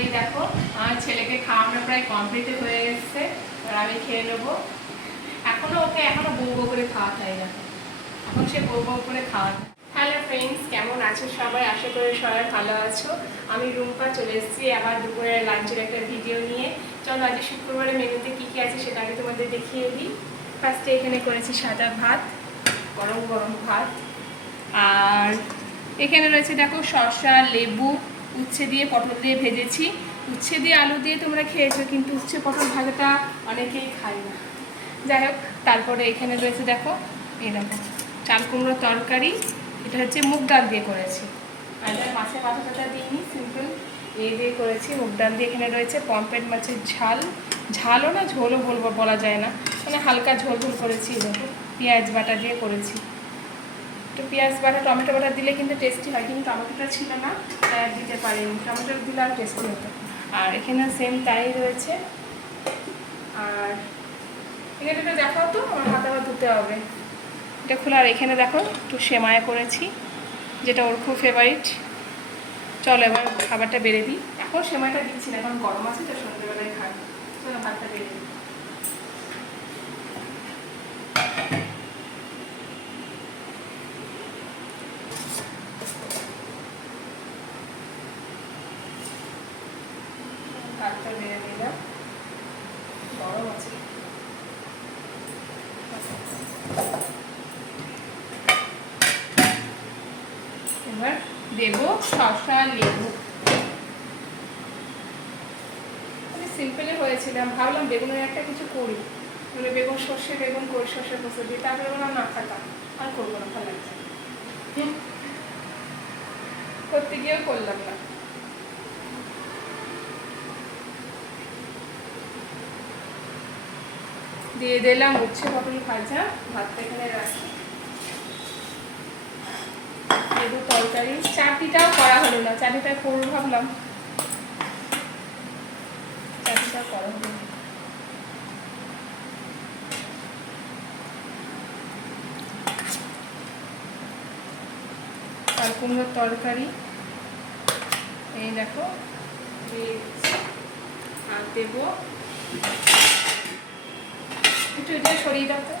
এই দেখো আমার ছেলেকে খাওয়ানো প্রায় কমপ্লিট হয়ে গেছে, আর আমি খেয়ে নেবো। এখনো বউ বউ করে খাওয়াতে হয়, দেখো এখন সে বউ বউ করে খাওয়াতে। হ্যালো ফ্রেন্ডস, কেমন আছো সবাই? আশা করি সবাই ভালো আছো। আমি রুম্পা চলে এসেছি আবার দুপুরের লাঞ্চের একটা ভিডিও নিয়ে। চলো আজ শুক্রবারের মেনুতে কী কী আছে সেটা আগে তোমাদের দেখিয়ে দিই। ফার্স্টে এখানে করেছি সাদা ভাত, গরম গরম ভাত। আর এখানে রয়েছে দেখো শসা, লেবু, উচ্ছে দিয়ে পটল দিয়ে ভেজেছি। উচ্ছে দিয়ে আলু দিয়ে তোমরা খেয়েছো, কিন্তু উচ্ছে পটল ভাজাটা অনেকেই খায় না, যাই হোক। তারপরে এখানে রয়েছে দেখো এই দেখো চাল কুমড়োর তরকারি, এটা হচ্ছে মুগ ডাল দিয়ে করেছি। আর এটা মাছের মাথা টাথা দিইনি, সিম্পল দিয়ে করেছি মুগ ডাল দিয়ে। এখানে রয়েছে পমফ্রেট মাছের ঝাল, ঝালও না ঝোলও বলা যায় না, মানে হালকা ঝোল ঝোল করেছি। দেখো পেঁয়াজ বাটা দিয়ে করেছি। তো পেঁয়াজ বাটা টমেটো বাটা দিলে কিন্তু টেস্টি হয়, কিন্তু টমেটোটা ছিল না তাই আর দিতে পারিনি, টমেটো দিলে আর টেস্টি হতো। আর এখানে সেম তাই রয়েছে। আর এখানে দেখাও তো, আমার হাতে আবার ধুতে হবে এটা খোলা। আর এখানে দেখো একটু সেমাই করেছি, যেটা ওর খুব ফেভারিট। চলো এবার খাবারটা বেড়ে দিই। এখন সেমাইটা দিচ্ছি না, এখন গরম আছে তো, সন্ধ্যেবেলায় খাই। চলো ভাতটা বেড়ে দিই। ভাতটা বেড়ে দিলাম, গরম আছে। এবার দেবো শসা, লেবু। আমি সিম্পলি হয়েছিলাম, ভাবলাম বেগুনের একটা কিছু করি, মানে বেগুন সর্ষে বেগুন করি, সর্ষে পোস্ত দিই। তারপরে বললাম না থাকা আর করবো না, ভালো লাগছে। করতে গিয়েও করলাম না। দিয়ে দিলাম উচ্ছে পটল ভাজা, ভাতটা এখানে রাখি। লেবু তরকারি, চাটনিটাও করা হলো না, চাটনিটা করবো ভাবলাম, চাটনিটাও করা হলো না। চাল কুমড়োর তরকারি এই দেখো, আর দেবো একটু এটা সরিয়ে দাও তো।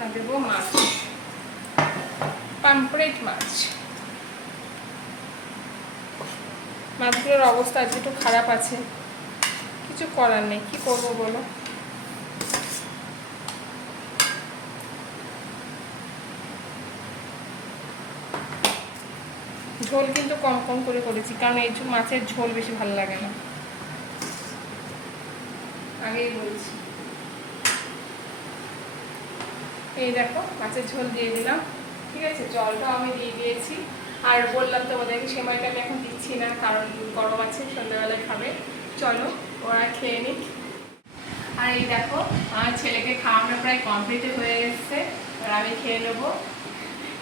আর দেবো মাছ, পামফ্রেট মাছ। মাছগুলোর অবস্থা আজকে একটু খারাপ আছে, কিছু করার নেই, কি করবো বলো। ঝোল কিন্তু কম কম করে করেছি, কারণ এই মাছের ঝোল বেশি ভালো লাগে না, আগেই বলছি। এই দেখো মাছের ঝোল দিয়ে দিলাম, ঠিক আছে। জলটাও আমি দিয়ে দিয়েছি। আর বললাম তোমাদেরকে সেমাইটা আমি এখন দিচ্ছি না, কারণ গরম আছে, সন্ধ্যাবেলায় খাবে। চলো ওরা খেয়ে নিক। আর এই দেখো আমার ছেলেকে খাওয়ানো প্রায় কমপ্লিট হয়ে গেছে, আর আমি খেয়ে নেবো।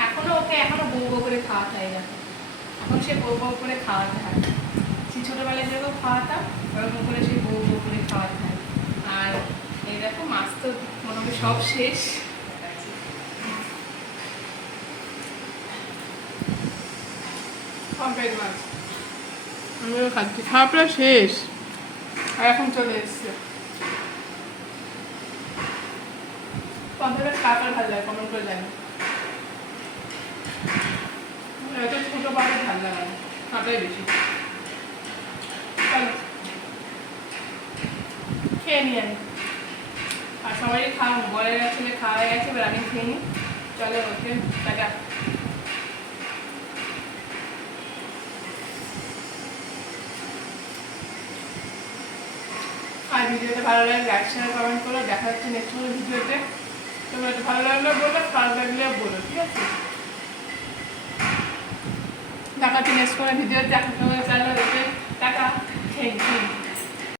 এখনো বউ বউ করে খাওয়াতে হয়, দেখো এখন সে বউ বউ করে খাওয়াতে হয়। সে ছোটোবেলায় যেরকম খাওয়াতাম ওরকম করে সে বউ বউ করে খাওয়াতে হয়। আর এই দেখো মাছ তো মোটামুটি সব শেষ। পমফ্রেট মাছ আমিও খাচ্ছি, খাওয়া প্রায় শেষ, আর এখন চলে এসছে। পমফ্রেট কাটার ভালো লাগে, কমেন্ট করে জানি। এত ছোটো পাটা ভালো লাগে না, কাটাই বেশি। চলো খেয়ে নিই আমি, আর সবাই খাওয়া বলে গেছে, খাওয়া গেছে, এবার আমি খেয়ে নিই। চলো ওকে টাটা। আর ভিডিওটা ভালো লাগলে লাইক শেয়ার কমেন্ট করো। দেখা হচ্ছে নেক্সট কোনো ভিডিওতে। তোমরা ভালো লাগলে বলো, ভালো লাগলে বলো, ঠিক আছে। দেখা হচ্ছে নেক্সট কোনো ভিডিওতে। এখন তোমাদের চ্যানেল টাটা, থ্যাংক ইউ।